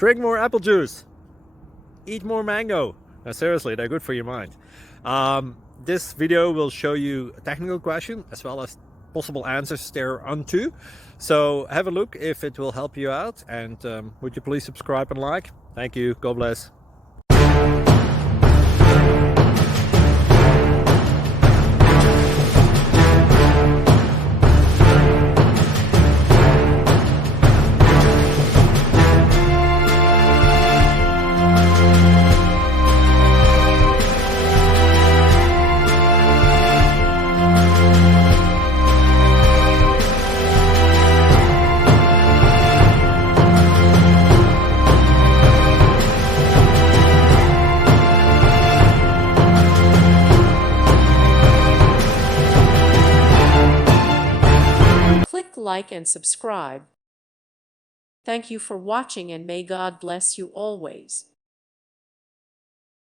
Drink more apple juice. Eat more mango. No, seriously, they're good for your mind. This video will show you a technical question as well as possible answers thereunto. So have a look if it will help you out, and would you please subscribe and like? Thank you. God bless. Click like and subscribe. Thank you for watching, and may God bless you always.